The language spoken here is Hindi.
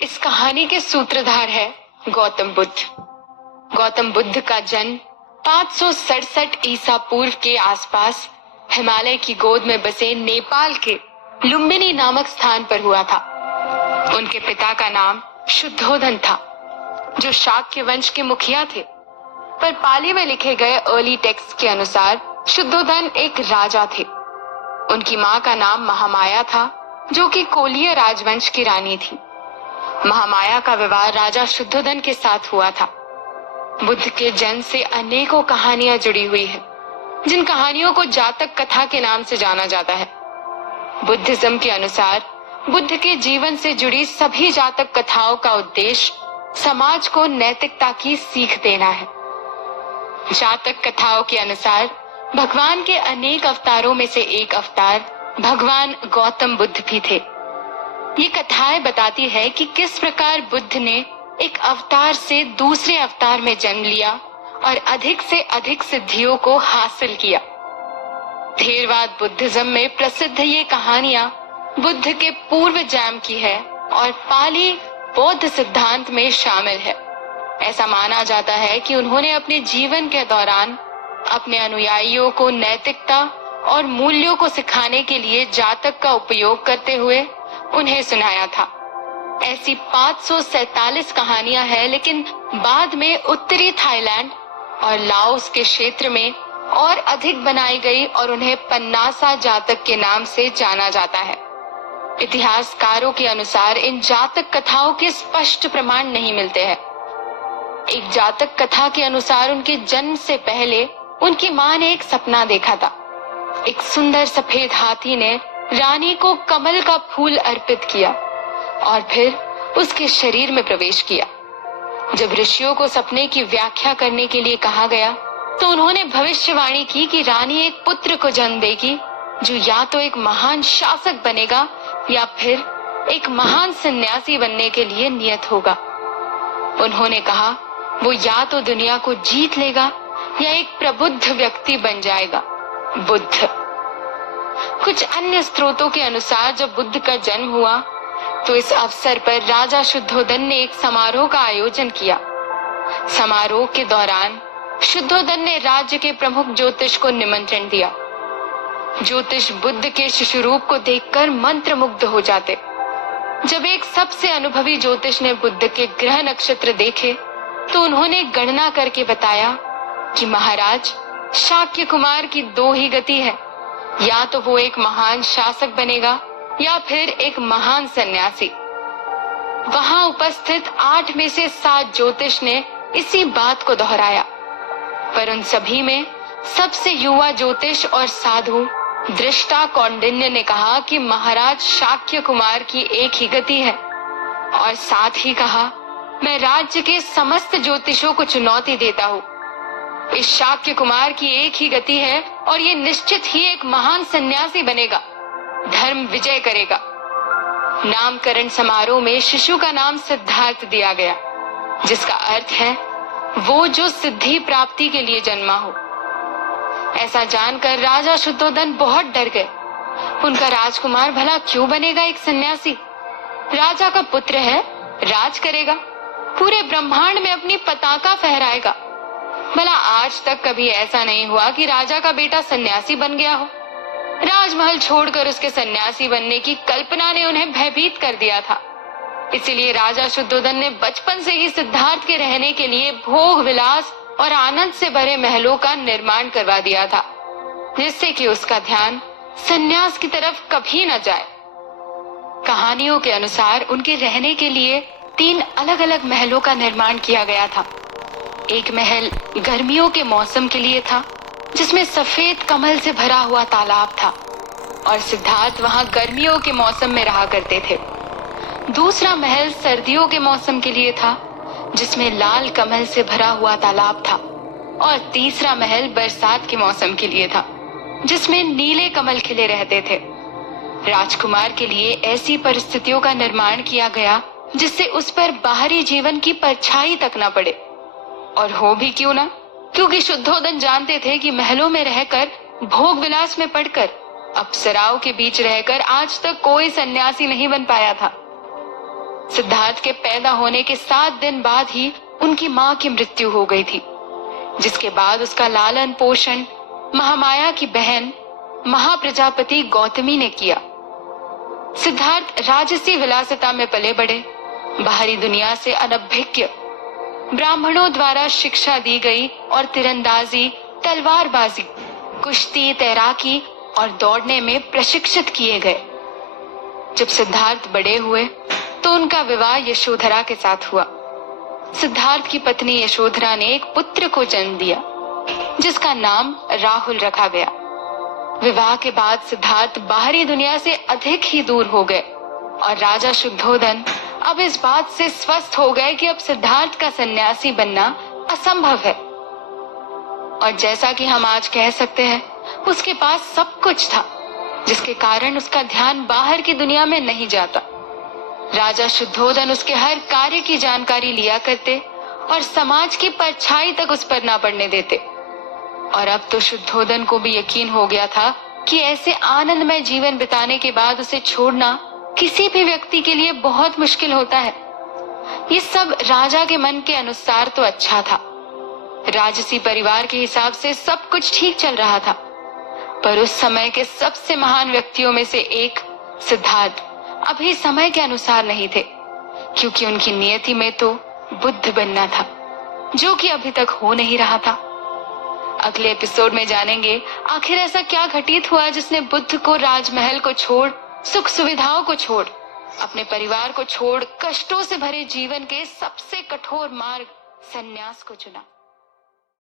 इस कहानी के सूत्रधार है गौतम बुद्ध। गौतम बुद्ध का जन्म 567 ईसा पूर्व के आसपास हिमालय की गोद में बसे नेपाल के लुम्बिनी नामक स्थान पर हुआ था। उनके पिता का नाम शुद्धोधन था, जो शाक्य वंश के मुखिया थे। पर पाली में लिखे गए अर्ली टेक्स्ट के अनुसार शुद्धोधन एक राजा थे। उनकी माँ का नाम महामाया था, जो कि कोलीय राजवंश की रानी थी। महामाया का विवाह राजा शुद्धोधन के साथ हुआ था। बुद्ध के जन्म से अनेकों कहानियां जुड़ी हुई हैं, जिन कहानियों को जातक कथा के नाम से जाना जाता है। बुद्धिज्म के अनुसार बुद्ध के जीवन से जुड़ी सभी जातक कथाओं का उद्देश्य समाज को नैतिकता की सीख देना है। जातक कथाओं के अनुसार भगवान के अनेक अवतारों में से एक अवतार भगवान गौतम बुद्ध भी थे। ये कथाएं बताती है कि किस प्रकार बुद्ध ने एक अवतार से दूसरे अवतार में जन्म लिया और अधिक से अधिक सिद्धियों को हासिल किया। थेरवाद बुद्धिज्म में प्रसिद्ध ये कहानियां बुद्ध के पूर्व जन्म की है और पाली बौद्ध सिद्धांत में शामिल है। ऐसा माना जाता है कि उन्होंने अपने जीवन के दौरान अपने अनुयायियों को नैतिकता और मूल्यों को सिखाने के लिए जातक का उपयोग करते हुए उन्हें सुनाया था। ऐसी 547 कहानियां हैं, लेकिन बाद में उत्तरी थाईलैंड और लाओस के क्षेत्र में और अधिक बनाई गई और उन्हें पन्नासा जातक के नाम से जाना जाता है। इतिहासकारों के अनुसार इन जातक कथाओं के स्पष्ट प्रमाण नहीं मिलते हैं। एक जातक कथा के अनुसार उनके जन्म से पहले उनकी मां ने एक सपना देखा था। एक सुंदर सफेद हाथी ने रानी को कमल का फूल अर्पित किया और फिर उसके शरीर में प्रवेश किया। जब ऋषियों को सपने की व्याख्या करने के लिए कहा गया, तो उन्होंने भविष्यवाणी की कि रानी एक पुत्र को जन्म देगी, जो या तो एक महान शासक बनेगा या फिर एक महान सन्यासी बनने के लिए नियत होगा। उन्होंने कहा वो या तो दुनिया को जीत लेगा या एक प्रबुद्ध व्यक्ति बन जाएगा, बुद्ध। कुछ अन्य स्रोतों के अनुसार जब बुद्ध का जन्म हुआ, तो इस अवसर पर राजा शुद्धोधन ने एक समारोह का आयोजन किया। समारोह के दौरान शुद्धोधन ने राज्य के प्रमुख ज्योतिष को निमंत्रण दिया। ज्योतिष बुद्ध के शिशु रूप को देखकर मंत्रमुग्ध हो जाते। जब एक सबसे अनुभवी ज्योतिष ने बुद्ध के ग्रह नक्षत्र देखे, तो उन्होंने गणना करके बताया कि महाराज, शाक्य कुमार की दो ही गति है, या तो वो एक महान शासक बनेगा या फिर एक महान सन्यासी। वहां उपस्थित 8 में से 7 ज्योतिष ने इसी बात को दोहराया, पर उन सभी में सबसे युवा ज्योतिष और साधु दृष्टा कौंडिन्य ने कहा कि महाराज, शाक्य कुमार की एक ही गति है, और साथ ही कहा, मैं राज्य के समस्त ज्योतिषों को चुनौती देता हूँ। इस शाक्य कुमार की एक ही गति है और ये निश्चित ही एक महान सन्यासी बनेगा, धर्म विजय करेगा। नामकरण समारोह में शिशु का नाम सिद्धार्थ दिया गया, जिसका अर्थ है वो जो सिद्धि प्राप्ति के लिए जन्मा हो। ऐसा जानकर राजा शुद्धोधन बहुत डर गए। उनका राजकुमार भला क्यों बनेगा एक सन्यासी? राजा का पुत्र है, राज करेगा, पूरे ब्रह्मांड में अपनी पताका फहराएगा। भला आज तक कभी ऐसा नहीं हुआ कि राजा का बेटा सन्यासी बन गया हो। राजमहल छोड़कर उसके सन्यासी बनने की कल्पना ने उन्हें भयभीत कर दिया था। इसीलिए राजा शुद्धोधन ने बचपन से ही सिद्धार्थ के रहने के लिए भोग विलास और आनंद से भरे महलों का निर्माण करवा दिया था, जिससे कि उसका ध्यान सन्यास की तरफ कभी न जाए। कहानियों के अनुसार उनके रहने के लिए 3 अलग अलग महलों का निर्माण किया गया था। एक महल गर्मियों के मौसम के लिए था, जिसमें सफेद कमल से भरा हुआ तालाब था, और सिद्धार्थ वहां गर्मियों के मौसम में रहा करते थे। दूसरा महल सर्दियों के मौसम के लिए था, जिसमें लाल कमल से भरा हुआ तालाब था, और तीसरा महल बरसात के मौसम के लिए था, जिसमें नीले कमल खिले रहते थे। राजकुमार के लिए ऐसी परिस्थितियों का निर्माण किया गया जिससे उस पर बाहरी जीवन की परछाई तक न पड़े। और हो भी क्यों ना, क्योंकि शुद्धोधन जानते थे कि महलों में रहकर, भोग विलास में पड़कर, अप्सराओं के बीच रहकर आज तक कोई सन्यासी नहीं बन पाया था। सिद्धार्थ के पैदा होने के 7 दिन बाद ही उनकी मां की मृत्यु हो गई थी, जिसके बाद उसका लालन पोषण महामाया की बहन महाप्रजापति गौतमी ने किया। सिद्धार्थ राजसी विलासिता में पले बढ़े, बाहरी दुनिया से अनभिज्ञ, ब्राह्मणों द्वारा शिक्षा दी गई और तीरंदाजी, तलवारबाजी, कुश्ती, तैराकी और दौड़ने में प्रशिक्षित किए गए। जब सिद्धार्थ बड़े हुए तो उनका विवाह यशोधरा के साथ हुआ। सिद्धार्थ की पत्नी यशोधरा ने एक पुत्र को जन्म दिया, जिसका नाम राहुल रखा गया। विवाह के बाद सिद्धार्थ बाहरी दुनिया से अधिक ही दूर हो गए और राजा शुद्धोधन अब इस बात से स्वस्थ हो गए कि अब सिद्धार्थ का सन्यासी बनना असंभव है। और जैसा कि हम आज कह सकते हैं, उसके पास सब कुछ था, जिसके कारण उसका ध्यान बाहर की दुनिया में नहीं जाता। राजा शुद्धोधन उसके हर कार्य की जानकारी लिया करते और समाज की परछाई तक उस पर ना पड़ने देते। और अब तो शुद्धोधन को भी यकीन हो गया था कि ऐसे आनंदमय जीवन बिताने के बाद उसे छोड़ना किसी भी व्यक्ति के लिए बहुत मुश्किल होता है। ये सब राजा के मन के अनुसार तो अच्छा था। राजसी परिवार के हिसाब से सब कुछ ठीक चल रहा था, पर उस समय के सबसे महान व्यक्तियों में से एक सिद्धार्थ अभी समय के अनुसार नहीं थे, क्योंकि उनकी नियति में तो बुद्ध बनना था, जो कि अभी तक हो नहीं रहा था। अगले एपिसोड में जानेंगे आखिर ऐसा क्या घटित हुआ जिसने बुद्ध को राजमहल को छोड़, सुख सुविधाओं को छोड़, अपने परिवार को छोड़, कष्टों से भरे जीवन के सबसे कठोर मार्ग संन्यास को चुना।